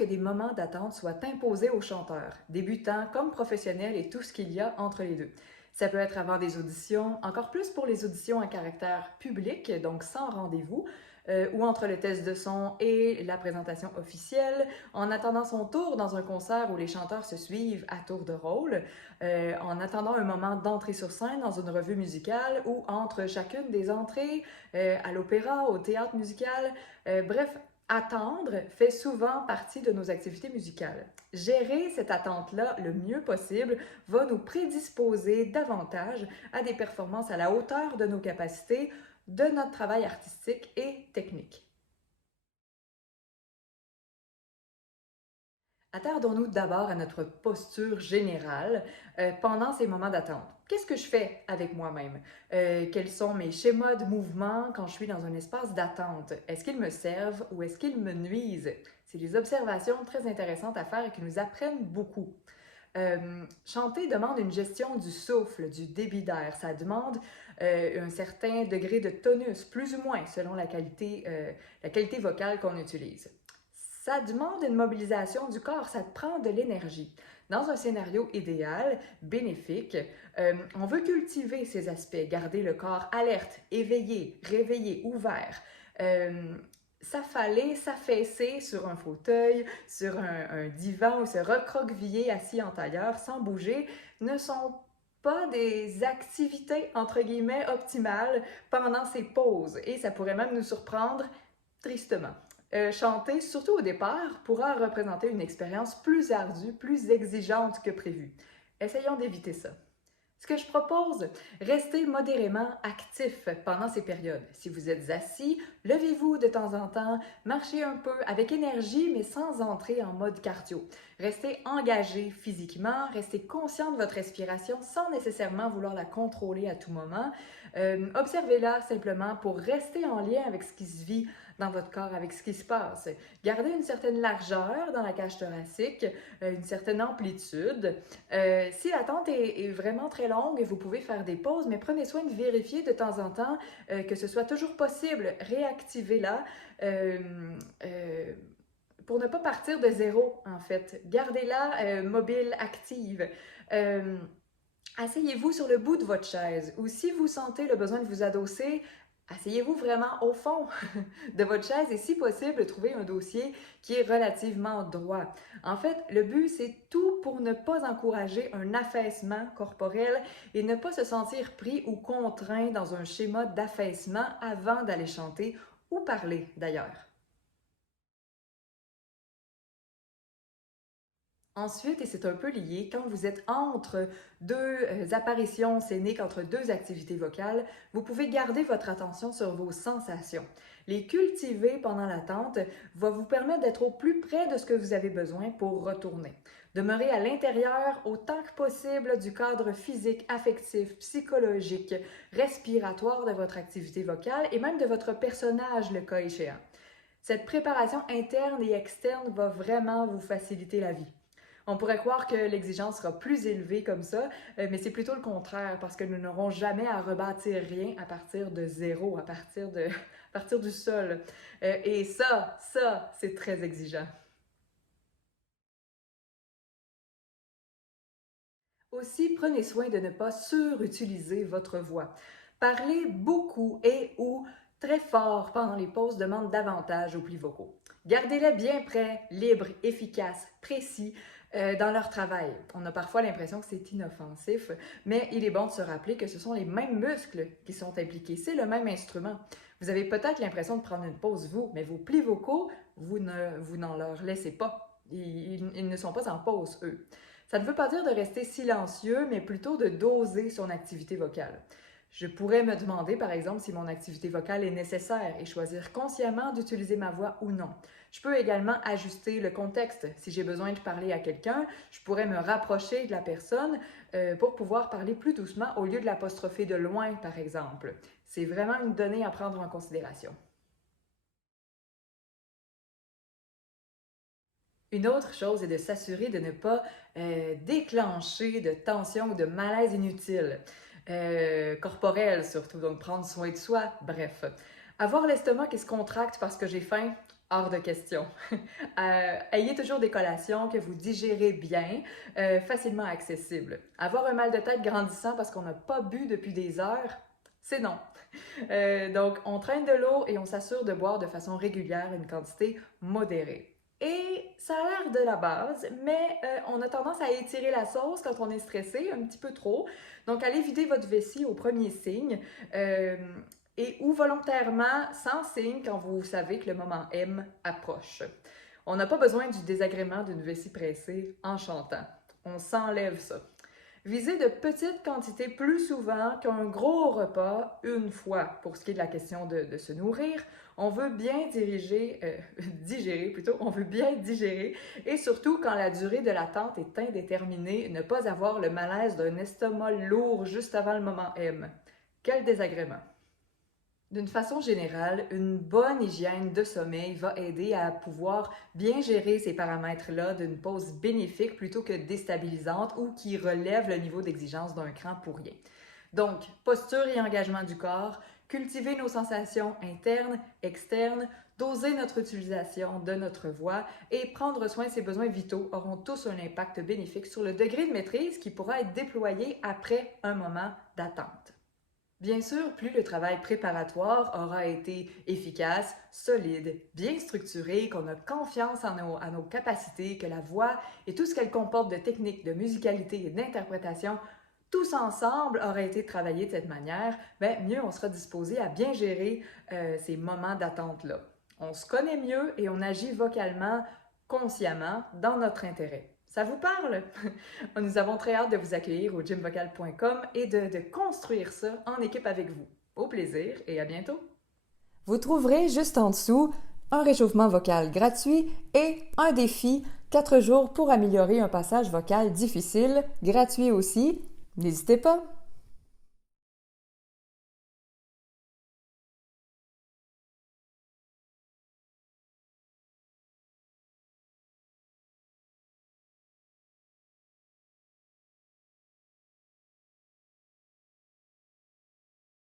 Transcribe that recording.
que des moments d'attente soient imposés aux chanteurs, débutants comme professionnels et tout ce qu'il y a entre les deux. Ça peut être avant des auditions, encore plus pour les auditions à caractère public, donc sans rendez-vous, ou entre le test de son et la présentation officielle, en attendant son tour dans un concert où les chanteurs se suivent à tour de rôle, en attendant un moment d'entrée sur scène dans une revue musicale ou entre chacune des entrées, à l'opéra, au théâtre musical, bref, attendre fait souvent partie de nos activités musicales. Gérer cette attente-là le mieux possible va nous prédisposer davantage à des performances à la hauteur de nos capacités, de notre travail artistique et technique. Attardons-nous d'abord à notre posture générale pendant ces moments d'attente. Qu'est-ce que je fais avec moi-même? Quels sont mes schémas de mouvement quand je suis dans un espace d'attente? Est-ce qu'ils me servent ou est-ce qu'ils me nuisent? C'est des observations très intéressantes à faire et qui nous apprennent beaucoup. Chanter demande une gestion du souffle, du débit d'air. Ça demande un certain degré de tonus, plus ou moins, selon la qualité vocale qu'on utilise. Ça demande une mobilisation du corps, ça te prend de l'énergie. Dans un scénario idéal, bénéfique, on veut cultiver ces aspects, garder le corps alerte, éveillé, réveillé, ouvert. S'affaler, s'affaisser sur un fauteuil, sur un divan ou se recroqueviller assis en tailleur sans bouger ne sont pas des activités entre guillemets optimales pendant ces pauses et ça pourrait même nous surprendre tristement. Chanter, surtout au départ, pourra représenter une expérience plus ardue, plus exigeante que prévu. Essayons d'éviter ça. Ce que je propose, restez modérément actif pendant ces périodes. Si vous êtes assis, levez-vous de temps en temps, marchez un peu avec énergie mais sans entrer en mode cardio. Restez engagé physiquement, restez conscient de votre respiration sans nécessairement vouloir la contrôler à tout moment. Observez-la simplement pour rester en lien avec ce qui se vit dans votre corps, avec ce qui se passe. Gardez une certaine largeur dans la cage thoracique, une certaine amplitude. Si l'attente est vraiment très longue, vous pouvez faire des pauses, mais prenez soin de vérifier de temps en temps que ce soit toujours possible. Réactivez-la pour ne pas partir de zéro, en fait. Gardez-la mobile, active. Asseyez-vous sur le bout de votre chaise ou si vous sentez le besoin de vous adosser, asseyez-vous vraiment au fond de votre chaise et si possible, trouvez un dossier qui est relativement droit. En fait, le but, c'est tout pour ne pas encourager un affaissement corporel et ne pas se sentir pris ou contraint dans un schéma d'affaissement avant d'aller chanter ou parler d'ailleurs. Ensuite, et c'est un peu lié, quand vous êtes entre deux apparitions scéniques, entre deux activités vocales, vous pouvez garder votre attention sur vos sensations. Les cultiver pendant l'attente va vous permettre d'être au plus près de ce que vous avez besoin pour retourner. Demeurez à l'intérieur autant que possible du cadre physique, affectif, psychologique, respiratoire de votre activité vocale et même de votre personnage, le cas échéant. Cette préparation interne et externe va vraiment vous faciliter la vie. On pourrait croire que l'exigence sera plus élevée comme ça, mais c'est plutôt le contraire parce que nous n'aurons jamais à rebâtir rien à partir de zéro, à partir du sol. Et ça, c'est très exigeant. Aussi, prenez soin de ne pas surutiliser votre voix. Parler beaucoup et ou très fort pendant les pauses demande davantage aux plis vocaux. Gardez-les bien prêts, libres, efficaces, précis dans leur travail. On a parfois l'impression que c'est inoffensif, mais il est bon de se rappeler que ce sont les mêmes muscles qui sont impliqués. C'est le même instrument. Vous avez peut-être l'impression de prendre une pause, vous, mais vos plis vocaux, vous n'en leur laissez pas. Ils ne sont pas en pause, eux. Ça ne veut pas dire de rester silencieux, mais plutôt de doser son activité vocale. Je pourrais me demander, par exemple, si mon activité vocale est nécessaire et choisir consciemment d'utiliser ma voix ou non. Je peux également ajuster le contexte. Si j'ai besoin de parler à quelqu'un, je pourrais me rapprocher de la personne pour pouvoir parler plus doucement au lieu de l'apostropher de loin, par exemple. C'est vraiment une donnée à prendre en considération. Une autre chose est de s'assurer de ne pas déclencher de tension ou de malaise inutile, corporel surtout, donc prendre soin de soi, bref. Avoir l'estomac qui se contracte parce que j'ai faim, Hors de question. Ayez toujours des collations que vous digérez bien, facilement accessibles. Avoir un mal de tête grandissant parce qu'on n'a pas bu depuis des heures, c'est non. Donc, on traîne de l'eau et on s'assure de boire de façon régulière une quantité modérée. Et ça a l'air de la base, mais on a tendance à étirer la sauce quand on est stressé, un petit peu trop. Donc, allez vider votre vessie au premier signe. Et ou volontairement, sans signe, quand vous savez que le moment M approche. On n'a pas besoin du désagrément d'une vessie pressée en chantant. On s'enlève ça. Visez de petites quantités plus souvent qu'un gros repas une fois. Pour ce qui est de la question de se nourrir, on veut bien digérer plutôt, on veut bien digérer et surtout quand la durée de l'attente est indéterminée, ne pas avoir le malaise d'un estomac lourd juste avant le moment M. Quel désagrément! D'une façon générale, une bonne hygiène de sommeil va aider à pouvoir bien gérer ces paramètres-là d'une pause bénéfique plutôt que déstabilisante ou qui relève le niveau d'exigence d'un cran pour rien. Donc, posture et engagement du corps, cultiver nos sensations internes, externes, doser notre utilisation de notre voix et prendre soin de ses besoins vitaux auront tous un impact bénéfique sur le degré de maîtrise qui pourra être déployé après un moment d'attente. Bien sûr, plus le travail préparatoire aura été efficace, solide, bien structuré, qu'on a confiance à nos capacités, que la voix et tout ce qu'elle comporte de technique, de musicalité et d'interprétation, tous ensemble auraient été travaillés de cette manière, mieux on sera disposé à bien gérer ces moments d'attente-là. On se connaît mieux et on agit vocalement, consciemment, dans notre intérêt. Ça vous parle? Nous avons très hâte de vous accueillir au gymvocal.com et de construire ça en équipe avec vous. Au plaisir et à bientôt! Vous trouverez juste en dessous un réchauffement vocal gratuit et un défi 4 jours pour améliorer un passage vocal difficile, gratuit aussi. N'hésitez pas!